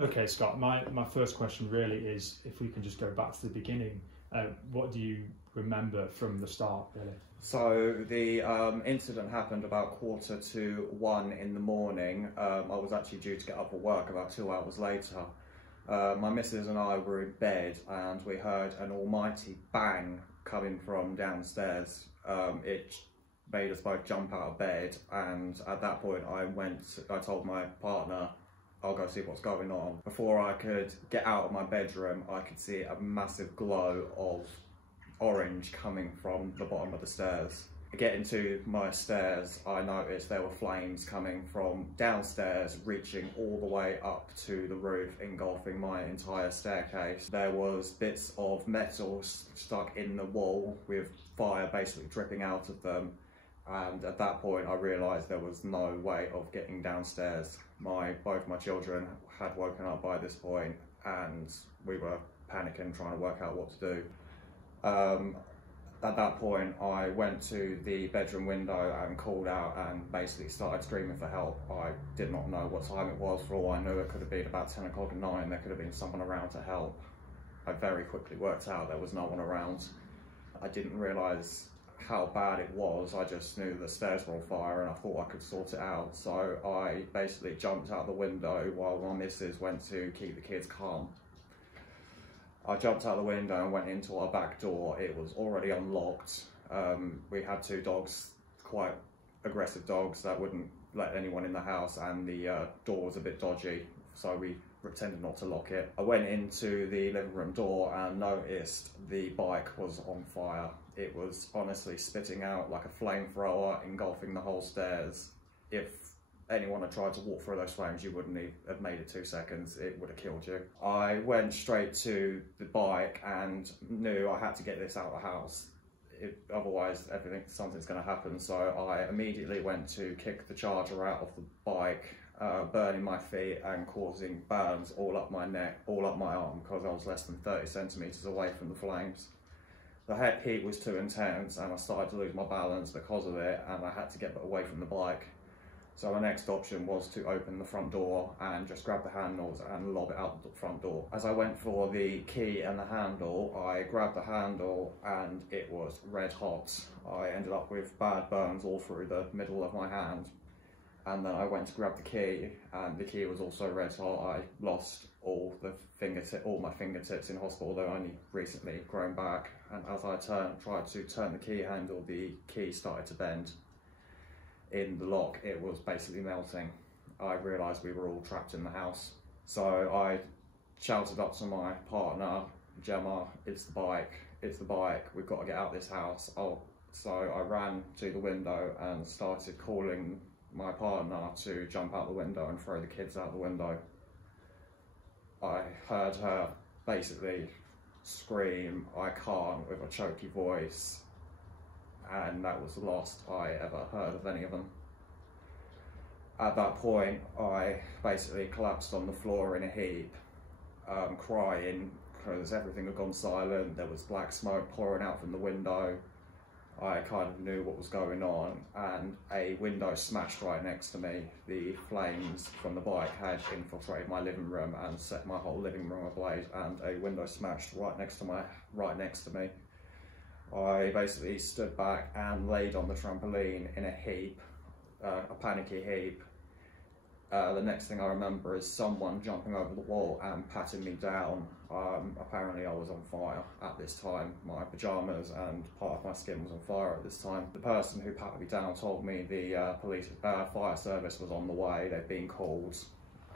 Okay, Scott, my first question really is if we can just go back to the beginning. What do you remember from the start, really? So the incident happened about 1:45 in the morning. I was actually due to get up for work about 2 hours later. My missus and I were in bed and we heard an almighty bang coming from downstairs. It made us both jump out of bed, and at that point I told my partner, I'll go see what's going on. Before I could get out of my bedroom, I could see a massive glow of orange coming from the bottom of the stairs. Getting to my stairs, I noticed there were flames coming from downstairs, reaching all the way up to the roof, engulfing my entire staircase. There was bits of metal stuck in the wall with fire basically dripping out of them. And at that point, I realised there was no way of getting downstairs. Both my children had woken up by this point, and we were panicking, trying to work out what to do. At that point, I went to the bedroom window and called out and basically started screaming for help. I did not know what time it was. For all I knew, it could have been about 10 o'clock at night and there could have been someone around to help. I very quickly worked out there was no one around. I didn't realise how bad it was. I just knew the stairs were on fire and I thought I could sort it out. So I basically jumped out the window while my missus went to keep the kids calm. I jumped out the window and went into our back door. It was already unlocked. We had two dogs, quite aggressive dogs that wouldn't let anyone in the house, and the door was a bit dodgy, so we pretended not to lock it. I went into the living room door and noticed the bike was on fire. It was honestly spitting out like a flamethrower, engulfing the whole stairs. If anyone had tried to walk through those flames, you wouldn't have made it 2 seconds, it would have killed you. I went straight to the bike and knew I had to get this out of the house. Otherwise, something's going to happen. So I immediately went to kick the charger out of the bike, burning my feet and causing burns all up my neck, all up my arm, because I was less than 30 centimetres away from the flames. The heat was too intense and I started to lose my balance because of it, and I had to get away from the bike. So my next option was to open the front door and just grab the handles and lob it out the front door. As I went for the key and the handle, I grabbed the handle and it was red hot. I ended up with bad burns all through the middle of my hand. And then I went to grab the key and the key was also red hot. I lost all my fingertips in hospital, though only recently grown back. And as I tried to turn the key handle, the key started to bend. In the lock, it was basically melting. I realised we were all trapped in the house. So I shouted up to my partner, Gemma, it's the bike, we've got to get out of this house. So I ran to the window and started calling my partner to jump out the window and throw the kids out the window. I heard her basically scream, "I can't," with a choky voice. And that was the last I ever heard of any of them. At that point, I basically collapsed on the floor in a heap, crying because everything had gone silent. There was black smoke pouring out from the window. I kind of knew what was going on, and a window smashed right next to me. The flames from the bike had infiltrated my living room and set my whole living room ablaze, and a window smashed right next to me. I basically stood back and laid on the trampoline in a heap, a panicky heap. The next thing I remember is someone jumping over the wall and patting me down. Apparently I was on fire at this time. My pyjamas and part of my skin was on fire at this time. The person who patted me down told me the fire service was on the way. They'd been called,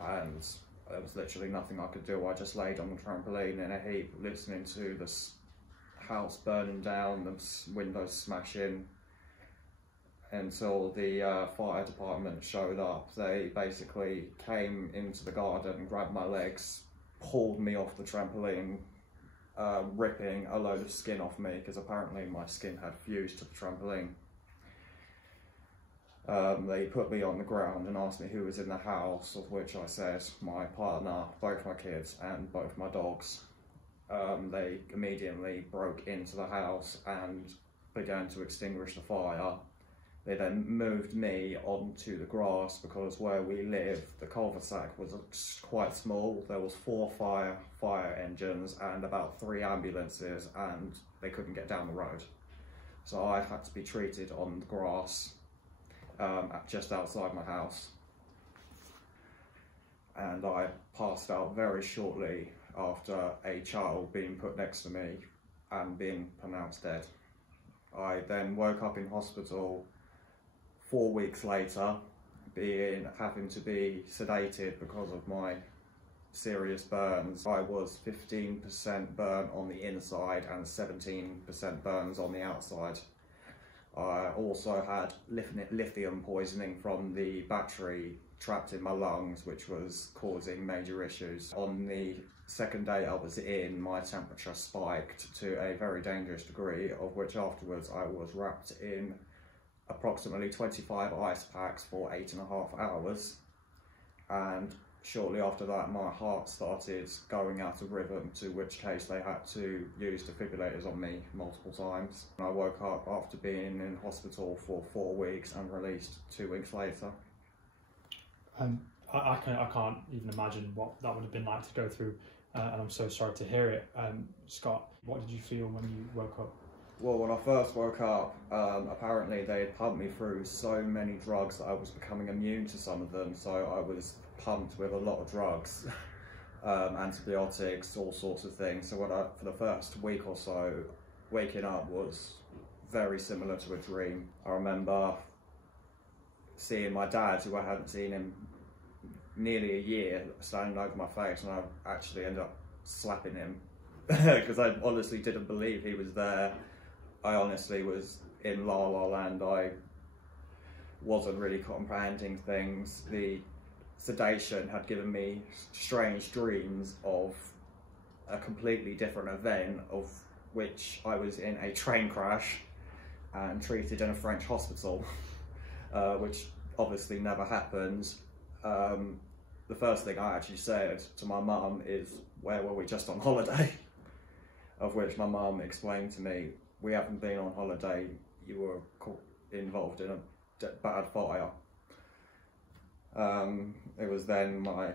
and there was literally nothing I could do. I just laid on the trampoline in a heap, listening to the house burning down, the windows smashing, until the fire department showed up. They basically came into the garden and grabbed my legs, pulled me off the trampoline, ripping a load of skin off me, because apparently my skin had fused to the trampoline. They put me on the ground and asked me who was in the house, of which I said my partner, both my kids and both my dogs. They immediately broke into the house and began to extinguish the fire. They then moved me onto the grass because where we live, the cul-de-sac was quite small. There was 4 fire engines and about 3 ambulances, and they couldn't get down the road. So I had to be treated on the grass just outside my house. And I passed out very shortly after a child being put next to me and being pronounced dead. I then woke up in hospital 4 weeks later, having to be sedated because of my serious burns. I was 15% burn on the inside and 17% burns on the outside. I also had lithium poisoning from the battery trapped in my lungs, which was causing major issues. On the second day I was in, my temperature spiked to a very dangerous degree, of which afterwards I was wrapped in approximately 25 ice packs for 8.5 hours. And shortly after that, my heart started going out of rhythm, to which case they had to use defibrillators on me multiple times. I woke up after being in hospital for 4 weeks and released 2 weeks later. I can't even imagine what that would have been like to go through, and I'm so sorry to hear it. Scott, what did you feel when you woke up? Well, when I first woke up, apparently they had pumped me through so many drugs that I was becoming immune to some of them, so I was pumped with a lot of drugs, antibiotics, all sorts of things. So for the first week or so, waking up was very similar to a dream. I remember seeing my dad, who I hadn't seen in nearly a year, standing over my face, and I actually ended up slapping him because I honestly didn't believe he was there. I honestly was in La La Land. I wasn't really comprehending things. The sedation had given me strange dreams of a completely different event, of which I was in a train crash and treated in a French hospital, which obviously never happened. The first thing I actually said to my mum is, "Where were we just on holiday?" Of which my mum explained to me, "We haven't been on holiday, you were involved in a bad fire." It was then my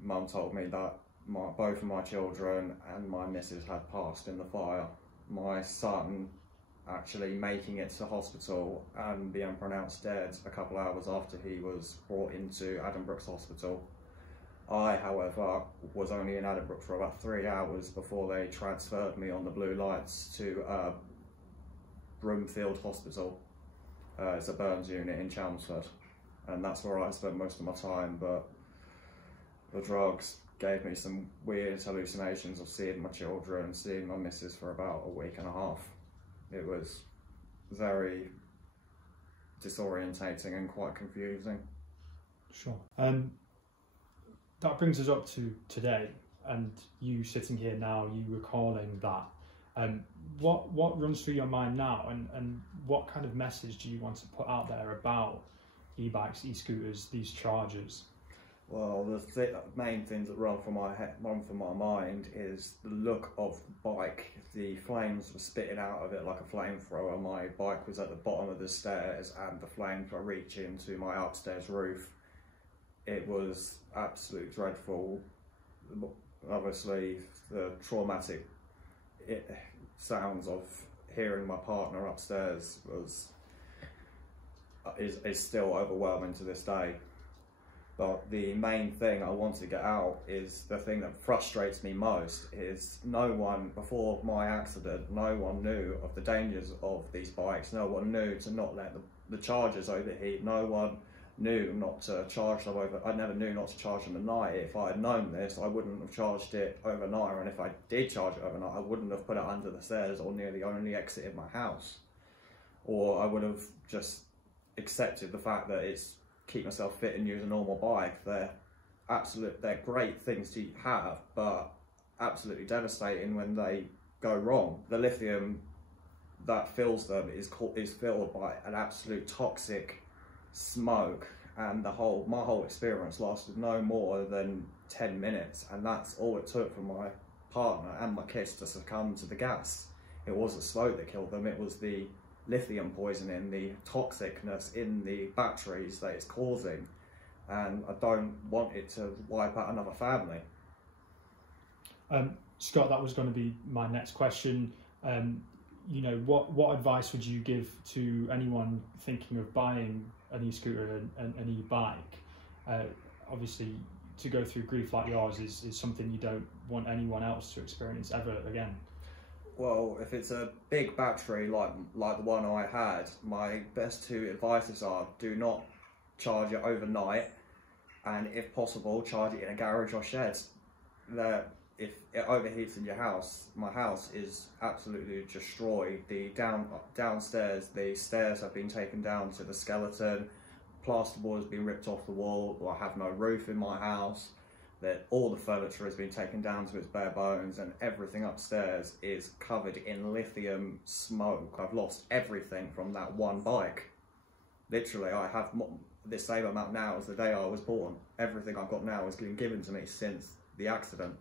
mum told me that both of my children and my missus had passed in the fire. My son actually making it to hospital and being pronounced dead a couple hours after he was brought into Addenbrooke's hospital. I, however, was only in Addenbrooke for about 3 hours before they transferred me on the blue lights to Broomfield Hospital. It's a burns unit in Chelmsford, and that's where I spent most of my time. But the drugs gave me some weird hallucinations of seeing my children, seeing my missus for about a week and a half. It was very disorientating and quite confusing. Sure. That brings us up to today, and you sitting here now, you recalling that. What runs through your mind now, and what kind of message do you want to put out there about e-bikes, e-scooters, these chargers? Well, the main things that run through my mind is the look of the bike. The flames were spitting out of it like a flamethrower. My bike was at the bottom of the stairs, and the flames were reaching to my upstairs roof. It was absolutely dreadful. Obviously, the traumatic sounds of hearing my partner upstairs is still overwhelming to this day. But the main thing I want to get out is the thing that frustrates me most is before my accident, no one knew of the dangers of these bikes. No one knew to not let the chargers overheat. No one knew not to charge them I never knew not to charge them at night. If I had known this, I wouldn't have charged it overnight, and if I did charge it overnight, I wouldn't have put it under the stairs or near the only exit in my house. Or I would have just accepted the fact that it's keep myself fit and use a normal bike. They're great things to have, but absolutely devastating when they go wrong. The lithium that fills them is filled by an absolute toxic smoke, and my whole experience lasted no more than 10 minutes, and that's all it took for my partner and my kids to succumb to the gas. It wasn't smoke that killed them, it was the lithium poisoning, the toxicness in the batteries that it's causing, and I don't want it to wipe out another family. Scott, that was going to be my next question. You know, what advice would you give to anyone thinking of buying an e-scooter and an e-bike? Obviously, to go through grief like yours is something you don't want anyone else to experience ever again. Well, if it's a big battery like the one I had, my best two advices are: do not charge it overnight, and if possible, charge it in a garage or shed. If it overheats in your house, my house is absolutely destroyed. The downstairs, the stairs have been taken down to the skeleton. Plasterboard has been ripped off the wall. I have no roof in my house. That all the furniture has been taken down to its bare bones, and everything upstairs is covered in lithium smoke. I've lost everything from that one bike. Literally, I have the same amount now as the day I was born. Everything I've got now has been given to me since the accident.